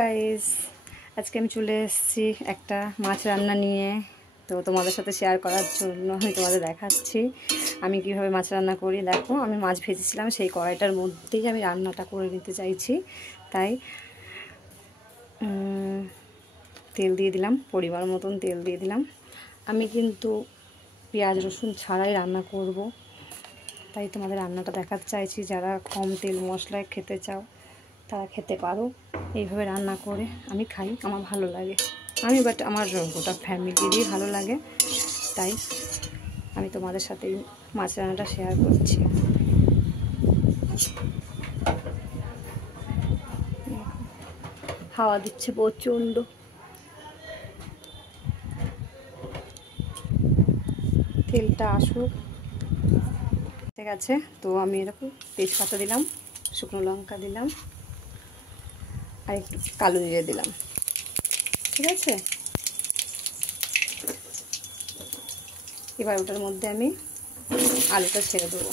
Guys, আজকে আমি চলে এসেছি একটা মাছ রান্না নিয়ে। তো তোমাদের সাথে শেয়ার করার জন্য আমি তোমাদের দেখাচ্ছি আমি কিভাবে মাছ রান্না করি। দেখো, আমি মাছ ভেজেছিলাম, সেই কড়াইটার মধ্যেই আমি রান্নাটা করে নিতে চাইছি। তাই তেল দিয়ে দিলাম, পরিমাণ মতন তেল দিয়ে দিলাম। আমি কিন্তু পেঁয়াজ রসুন ছাড়াই রান্না করব, তাই তোমাদের রান্নাটা দেখাতে চাইছি। যারা কম তেল মশলায় খেতে চাও তারা খেতে পারো। এইভাবে রান্না করে আমি খাই, আমার ভালো লাগে। বাট আমার গোটা ফ্যামিলিরই ভালো লাগে, তাই আমি তোমাদের সাথেই মাছ রান্নাটা শেয়ার করছি। হাওয়া দিচ্ছে প্রচণ্ড। তেলটা আসুক, ঠিক আছে। তো আমি এরকম তেজপাতা দিলাম, শুকনো লঙ্কা দিলাম, আর একটু কালো জিরে দিলাম, ঠিক আছে। এবার ওটার মধ্যে আমি আলুটা ছেড়ে দেবো।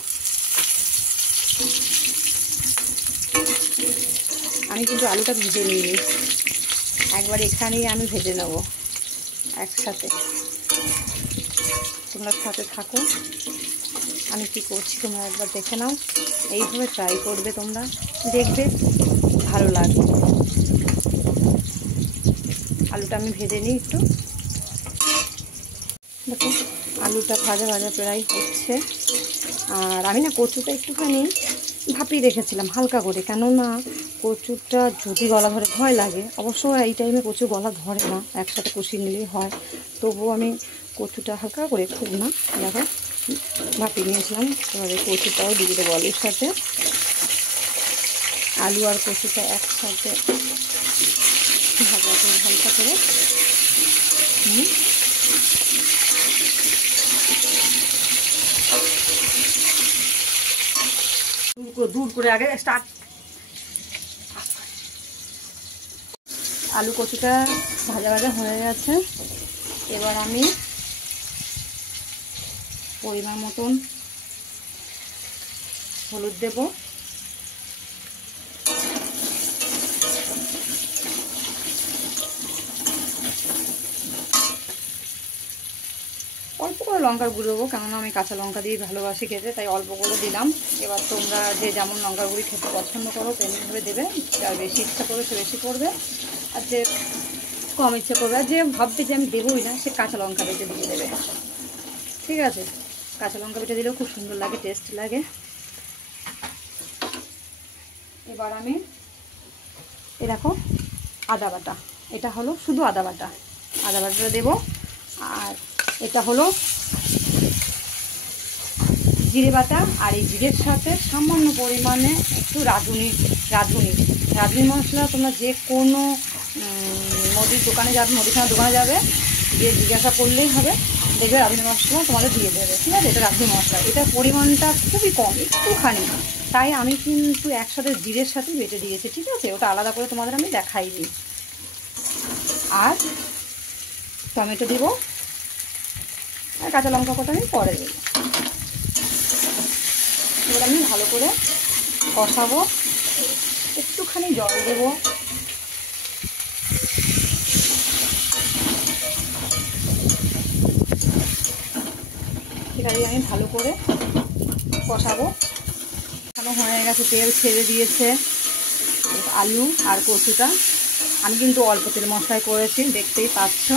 আমি কিন্তু আলুটা ভেজে নিই, একবার এখানেই আমি ভেজে নেব একসাথে। তোমরা সাথে থাকো, আমি কি করছি তোমরা একবার দেখে নাও। এইভাবে ট্রাই করবে, তোমরা দেখবে ভালো লাগবে। আলুটা আমি ভেজে নিই একটু। দেখো, আলুটা ভাজা ভাজা প্রায় হচ্ছে। আর আমি না কচুটা একটুখানি ভাপিয়ে রেখেছিলাম হালকা করে, কেননা কচুটা যদি গলা ধরে ভয় লাগে। অবশ্য এই টাইমে কচু গলা ধরে না, একসাথে কষিয়ে নিলেই হয়। তবুও আমি কচুটা হালকা করে, খুব না, দেখো ভাপিয়ে নিয়েছিলাম। এবারে কচুটাও দিয়ে দেবো আলুর সাথে। আলু আর কচুটা একসাথে ভাজা করে হালকা করে দূর করে আগে স্টার্ট। আলু কচুটা ভাজা ভাজা হয়ে গেছে। এবার আমি পরিমাণ মতন হলুদ দেব, অল্প করে লঙ্কার গুঁড়ো দেবো, কেননা আমি কাঁচা লঙ্কা দিয়ে ভালোবাসি খেতে, তাই অল্প করে দিলাম। এবার তোমরা যে যেমন লঙ্কার গুঁড়ি খেতে পছন্দ করো তেমনিভাবে দেবে। যার বেশি ইচ্ছা করবে সে বেশি করবে, আর যে কম ইচ্ছা করবে, আর যে ভাববে যে আমি দেবোই না, সে কাঁচা লঙ্কা বেটে দিয়ে দেবে, ঠিক আছে। কাঁচা লঙ্কা বেটে দিলেও খুব সুন্দর লাগে, টেস্ট লাগে। এবার আমি দেখো আদা বাটা, এটা হলো শুধু আদা বাটাটা দেবো। আর এটা হলো জিরে বাটা, আর এই জিরের সাথে সামান্য পরিমাণে একটু রাঁধুনি মশলা। তোমরা যে কোনো মুদিখানার দোকানে যাবে, গিয়ে জিজ্ঞাসা করলেই হবে, দেখবে রাঁধুনি মশলা তোমাদের দিয়ে দেবে, ঠিক আছে। এটা রাঁধুনি মশলা, এটার পরিমাণটা খুবই কম, একটুখানি। তাই আমি কিন্তু একসাথে জিরের সাথে বেটে দিয়েছি, ঠিক আছে। ওটা আলাদা করে তোমাদের আমি দেখাইনি। আর টমেটো দিব, আর কাঁচা লঙ্কা কটা আমি পরে দেবো। এবার আমি ভালো করে কষাবো, একটুখানি জল দেবো। এটাকে আমি ভালো করে কষাবো। ভালো হয়ে গেছে, তেল ছেড়ে দিয়েছে আলু আর কচুটা। আমি কিন্তু অল্প তেল মশলায় করেছি, দেখতেই পাচ্ছ।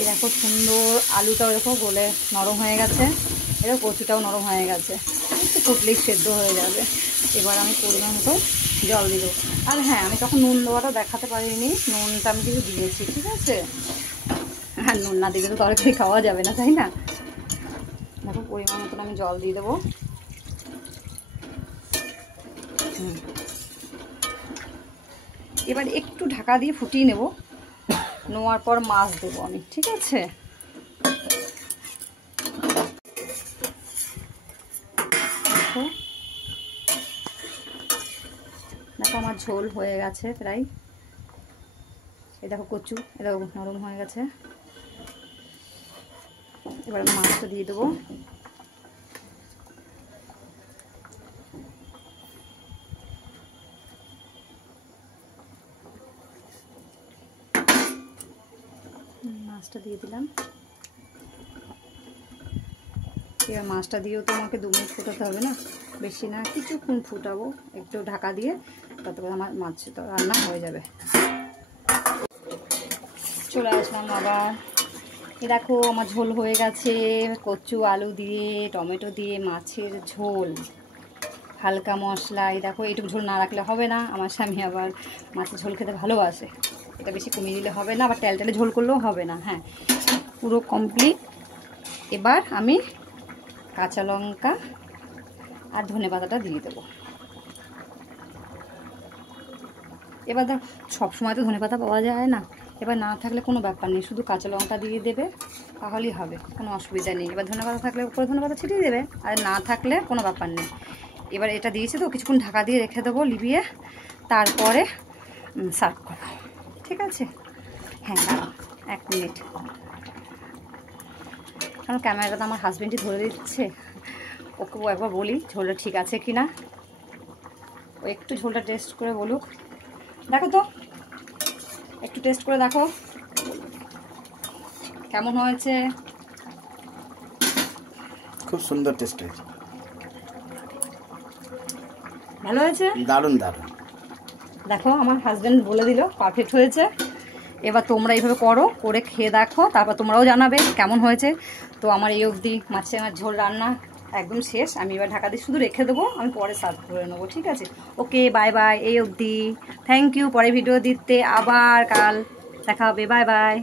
এই দেখো সুন্দর আলুটাও দেখো গলে নরম হয়ে গেছে, এরকম কচুটাও নরম হয়ে গেছে, একটু ফুটলেই সেদ্ধ হয়ে যাবে। এবার আমি পরিমাণ মতো জল দিয়ে দেবো। আর হ্যাঁ, আমি তখন নুন দেওয়াটা দেখাতে পারিনি, নুনটা আমি কিন্তু দিয়েছি, ঠিক আছে। আর নুন না দিলে তো তরকারি খাওয়া যাবে না, তাই না। দেখো পরিমাণ মতন আমি জল দিয়ে দেবো। এবার একটু ঢাকা দিয়ে ফুটিয়ে নেব, নেওয়ার পর মাছ দেবো আমি, ঠিক আছে। দেখো আমার ঝোল হয়ে গেছে প্রায়। এই দেখো কচু, এটা নরম হয়ে গেছে। এবার আমি মাছটা দিয়ে দেবো। মাছটা দিয়ে দিলাম। এবার মাছটা দিয়েও তো আমাকে 2 মিনিট ফোটাতে হবে না, বেশি না, কিছুক্ষণ ফুটাবো একটু ঢাকা দিয়ে, তারপরে আমার মাছ তো রান্না হয়ে যাবে। চলে আসলাম আবার। দেখো আমার ঝোল হয়ে গেছে, কচু আলু দিয়ে টমেটো দিয়ে মাছের ঝোল, হালকা মশলা। দেখো এইটুকু ঝোল না রাখলে হবে না, আমার স্বামী আবার মাছের ঝোল খেতে ভালোবাসে, এটা বেশি কমিয়ে দিলে হবে না, আবার তেল ঝোল করলেও হবে না। হ্যাঁ, পুরো কমপ্লিট। এবার আমি কাঁচা লঙ্কা আর ধনেপাতাটা দিয়ে দেবো। এবার ধর সবসময় তো ধনেপাতা পাওয়া যায় না, এবার না থাকলে কোনো ব্যাপার নেই, শুধু কাঁচা লঙ্কা দিয়ে দেবে, তাহলেই হবে, কোনো অসুবিধা নেই। এবার ধনেপাতা থাকলে উপরে ধনেপাতা ছিটিয়ে দেবে, আর না থাকলে কোনো ব্যাপার নেই। এবার এটা দিয়েছি তো, কিছুক্ষণ ঢাকা দিয়ে রেখে দেবো লিবিয়ে, তারপরে সার্ভ করবো, ঠিক আছে? হ্যাঁ, 1 মিনিট, কারণ ক্যামেরাটা তো আমার হাজব্যান্ডই ধরে দিচ্ছে, ওকে একবার বলি ঝোলটা ঠিক আছে কি না, ও একটু ঝোলটা টেস্ট করে বলুক। দেখো তো, একটু টেস্ট করে দেখো কেমন হয়েছে। খুব সুন্দর টেস্ট হয়েছে, ভালো হয়েছে, দারুণ দারুণ। দেখো আমার হাজব্যান্ড বলে দিল পারফেক্ট হয়েছে। এবার তোমরা এইভাবে করো, করে খেয়ে দেখো, তারপর তোমরাও জানাবে কেমন হয়েছে। তো আমার এই অবধি মাছের ঝোল রান্না একদম শেষ, আমি এবার ঢাকা দিয়ে শুধু রেখে দেবো, আমি পরে সার্ভ করে নেবো, ঠিক আছে? ওকে, বাই বাই, এই অবধি, থ্যাংক ইউ। পরে ভিডিও দিতে আবার কাল দেখা হবে, বাই বাই।